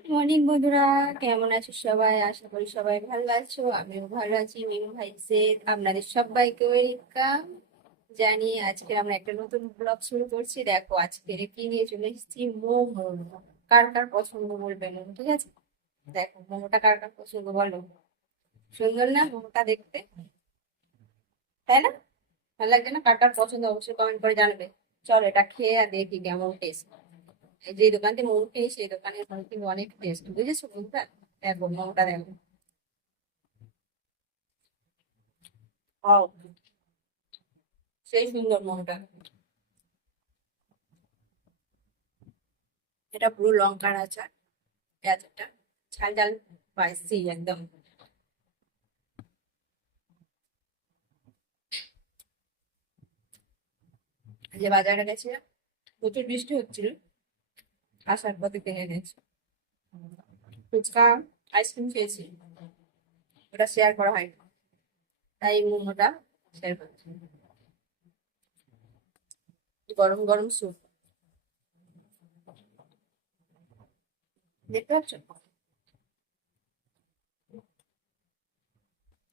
Good morning বন্ধুরা, কেমন আছো সবাই? আশা করি সবাই ভালো আছো। আমিও ভালো আছি। মিমু ভাইসে আপনাদের সবাইকে ওয়েলকাম জানিয়ে আজকে আমরা একটা নতুন ব্লগ শুরু করছি। দেখো আজকে কি নিয়ে চলে এসেছি, মোমো। কার কার পছন্দ বলবে মোমো, ঠিক আছে? দেখো মোমোটা কার কার পছন্দ বলো। সুন্দর না মোমোটা দেখতে, তাই না? ভালো লাগছে না? কার কার পছন্দ অবশ্যই কমেন্ট করে জানবে। চলো এটা খেয়ে আর দেখি কেমন টেস্ট। যে দোকানটি মোমো খেয়ে সেই দোকানের মোমো কিন্তু অনেক টেস্ট, বুঝেছো বন্ধুরা? দেখো মোমোটা দেখো। ও, সেই সুন্দর মোমোটা। এটা পুরো লঙ্কার আচার, এই আচারটা ঝাল ঝাল স্পাইসি একদম। যে বাজারে গেছিলাম, প্রচুর বৃষ্টি হচ্ছিল, আসার পথে কিনে এনেছি ফুচকা, আইসক্রিম খেয়েছি। ওটা শেয়ার করা হয়নি, তাই মোমোটা শেয়ার করছি। গরম গরম স্যুপ, দেখতে পাচ্ছ?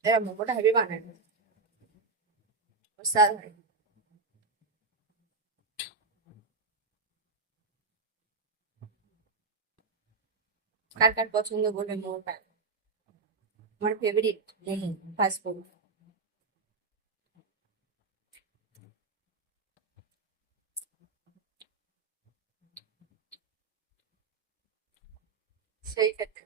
এরা মোমোটা হেভি বানায়, স্বাদ হয়। কার কার পছন্দ বলবে মোমোটা। আমার ফেভারিট মোমো, ফাস্ট ফুড। সেই ক্ষেত্রে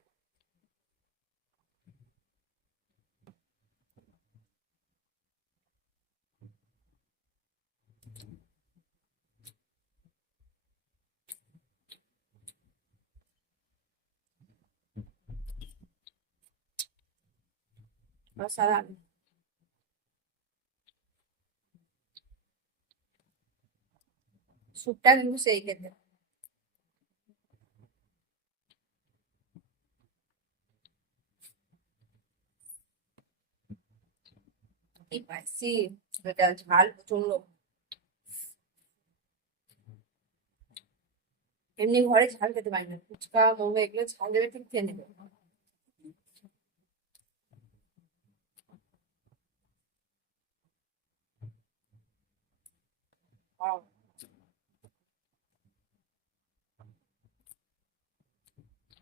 অসাধারণ। স্যুপটা কিন্তু সেই খেতে। স্পাইসি, এটা ঝাল প্রচন্ড। এমনি ঘরে ঝাল খেতে পারি না, ফুচকা মোমো এগুলো ঝাল দেবে ঠিক খেয়ে নেবে। আহ,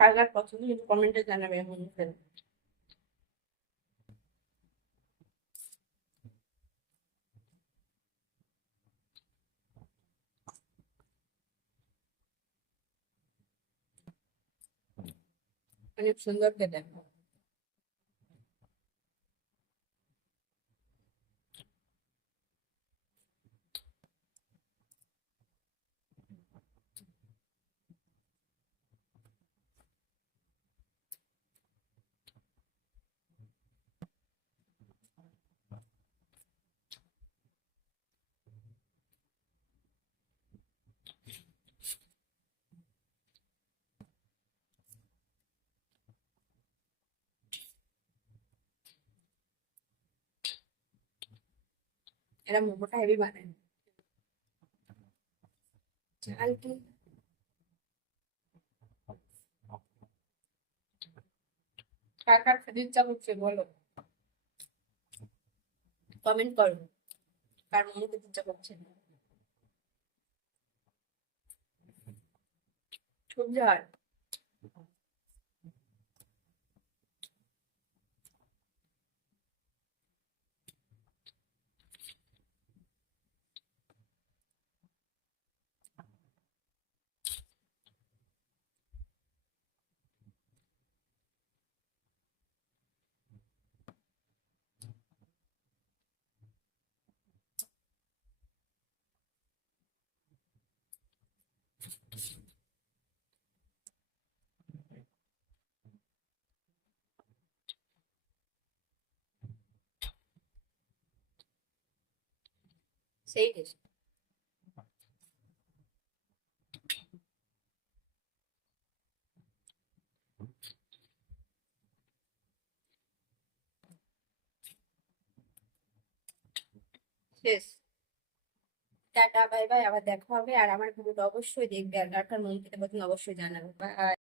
কার কার পছন্দ কিন্তু কমেন্টে জানাবে এমন খেতে। অনেক সুন্দর খেতে। এরা মোমোটা হেভি বানায়। ঝাল কি, কার কার খেতে ইচ্ছা করছে বলো, কমেন্ট করো। কার মোমো খেতে ইচ্ছা করছে? খুব ঝাল। সেই টেস্ট। শেষ। টাটা বাই বাই, আবার দেখা হবে। আর আমার ভিডিওটা অবশ্যই দেখবে, আর কার কার মন খেতে পছন্দ অবশ্যই জানাবে। বাই।